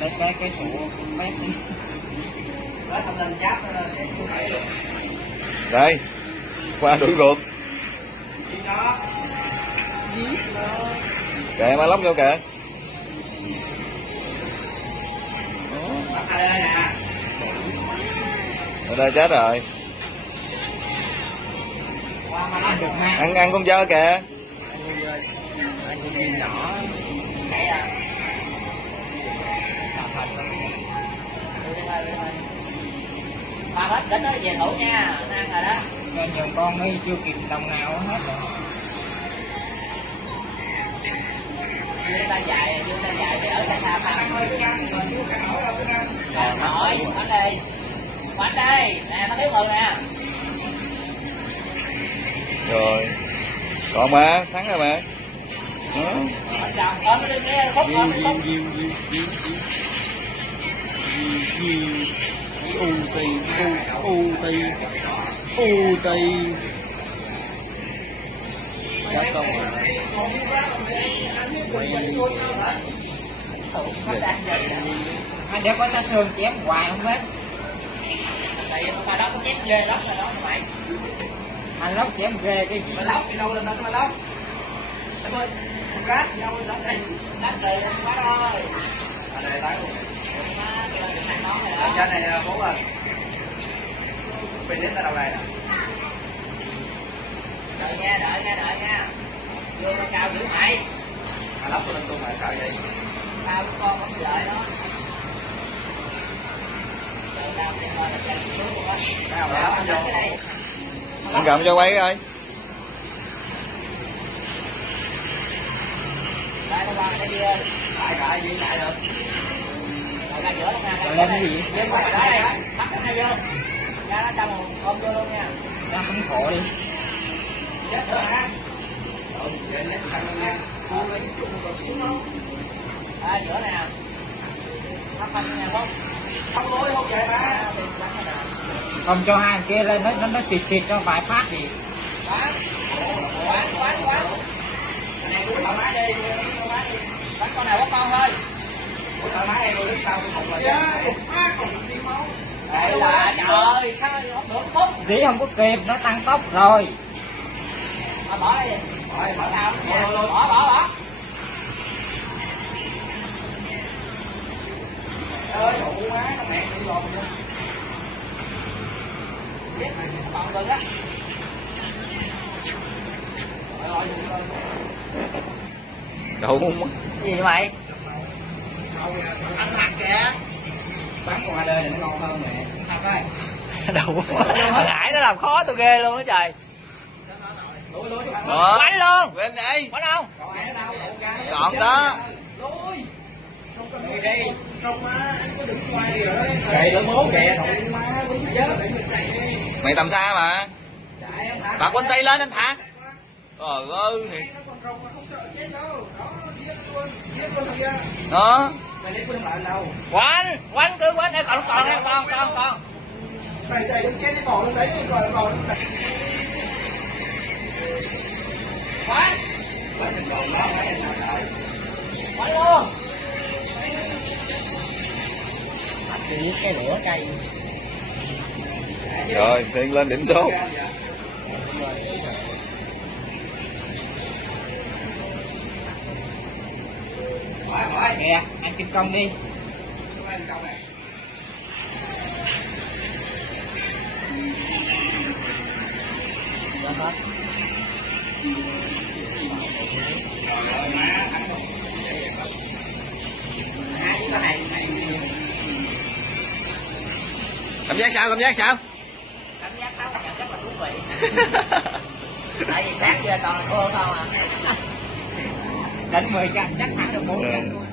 lấy cái trụ mét đó không lên giáp nó để phải được. Đây qua đuổi ruột kệ mà lóc vô kìa. Ở đây chết rồi. Ăn con dơ kìa. Ăn con dơ nhỏ ba hết đến đó về thủ nha, ăn rồi đó. Nhiều con ấy chưa kịp đồng nào hết rồi. Dương ta dài thì ở xa xa ta. Hỏi, bánh đây, nè, nó thiếu mừng nè. Rồi, còn mà, thắng rồi mà. Nó đi nghe, khúc Chắc không anh đéo có sát thương chém hoài không hết. Tại mà đó có chém ghê lắm rồi đó mày. Anh lóc chém ghê đi. Mà lóc đi đâu lên đó mà lóc. Em ơi, một rát đi đâu lên đó đây. Đánh từ quá rồi. Ở đây tái luôn. Ở trên này bố ơi. Bị đến ở đâu đây nè. Đợi nha. Vô nó cao dữ mày. Mà lóc lên tôi mà sợ vậy. Cao của con không lợi đó. Anh cầm cho quay coi. Đây nó qua đây đi ơi. Lại đi lại được. Rồi ra giữa luôn nha. Rồi lên cái gì? Lên qua đây. Bắt nó vô. Ra nó trong ôm vô luôn nha. Ra không khổ đi. Chết rồi ha. Rồi, về lấy thằng nha. Cô lấy chút một xíu không? À, giữa nè. Bắt phanh nha không? Không lối không vậy mà. Không cho hai kia lên nó xịt cho vài phát gì. Quán. Này đuổi thằng má đi. Bắn con nào có con thôi. Đuổi thằng má em đuổi sau tôi một là còn đi máu. Đây là trời ơi, sao không được phút. Dĩ không có kịp, nó tăng tốc rồi. Bỏ đi. Bỏ nào nha. Bỏ. Ơi, đủ quá, nó mẹ đi rồi. Chết này, nó còn gần đó. Đậu không mất. Gì vậy mày? Ăn hạt kìa. Bán con AD này nó ngon hơn nè. Hạt ơi. Đậu. Hồi nãy nó làm khó tôi ghê luôn á trời. Quánh luôn. Quên đi. Quánh không? Còn đó. Không má, anh có đừng quay rồi. Chạy lỡ mố kìa, nội má đúng chết. Mày tầm xa mà. Bạc quanh tay lên anh thả. Trời ơi. Đó. Quánh cứ quánh đây còn em con. Đẩy đứng trên đi bỏ lên đấy rồi bỏ lên đấy. Quánh luôn. Chỉ cái lửa cây. Rồi, Thiên lên điểm số. Kìa, ăn kim công đi. Cảm giác sao? Cảm giác đó rất là thú vị. Tại vì sáng giờ toàn thua không à. Đến 10 trận chắc thắng được 4 trận luôn.